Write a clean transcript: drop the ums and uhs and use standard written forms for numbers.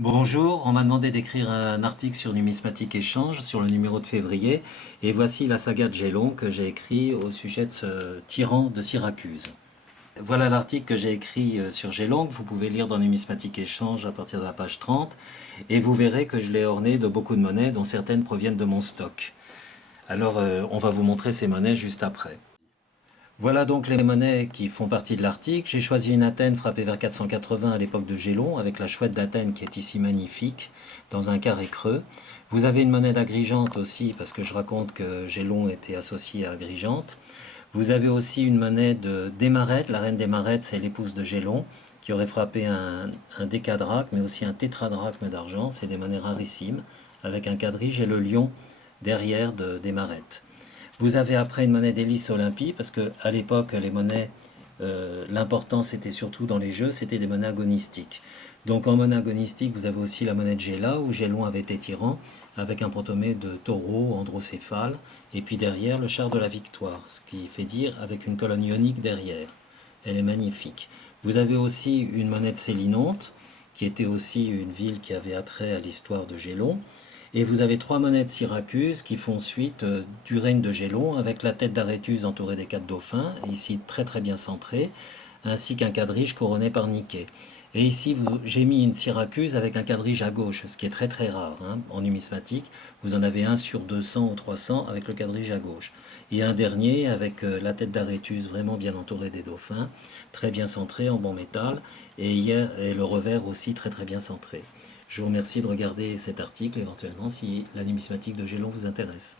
Bonjour, on m'a demandé d'écrire un article sur Numismatique Échange sur le numéro de février et voici la saga de Gélon que j'ai écrit au sujet de ce tyran de Syracuse. Voilà l'article que j'ai écrit sur Gélon, que vous pouvez lire dans Numismatique Échange à partir de la page 30 et vous verrez que je l'ai orné de beaucoup de monnaies dont certaines proviennent de mon stock. Alors on va vous montrer ces monnaies juste après. Voilà donc les monnaies qui font partie de l'article. J'ai choisi une Athènes frappée vers 480 à l'époque de Gélon, avec la chouette d'Athènes qui est ici magnifique, dans un carré creux. Vous avez une monnaie d'Agrigente aussi, parce que je raconte que Gélon était associé à Agrigente. Vous avez aussi une monnaie de Desmarettes. La reine Desmarettes, c'est l'épouse de Gélon, qui aurait frappé un décadrachme, mais aussi un tétradrachme d'argent. C'est des monnaies rarissimes, avec un quadrige et le lion derrière de Desmarettes. Vous avez après une monnaie d'Hélice Olympie, parce que à l'époque, les monnaies, l'importance était surtout dans les jeux, c'était des monnaies agonistiques. Donc en monnaie agonistique, vous avez aussi la monnaie de Géla, où Gélon avait été tyran, avec un protomée de taureau, androcéphale, et puis derrière le char de la victoire, ce qui fait dire avec une colonne ionique derrière. Elle est magnifique. Vous avez aussi une monnaie de Célinonte, qui était aussi une ville qui avait attrait à l'histoire de Gélon. Et vous avez trois monnaies de Syracuse qui font suite du règne de Gélon, avec la tête d'Aréthuse entourée des quatre dauphins, ici très très bien centrée, ainsi qu'un quadrige couronné par Niké. Et ici, j'ai mis une Syracuse avec un quadrige à gauche, ce qui est très très rare en numismatique. Vous en avez un sur 200 ou 300 avec le quadrige à gauche. Et un dernier avec la tête d'Aréthuse vraiment bien entourée des dauphins, très bien centré en bon métal, et le revers aussi très très bien centré. Je vous remercie de regarder cet article éventuellement si la numismatique de Gélon vous intéresse.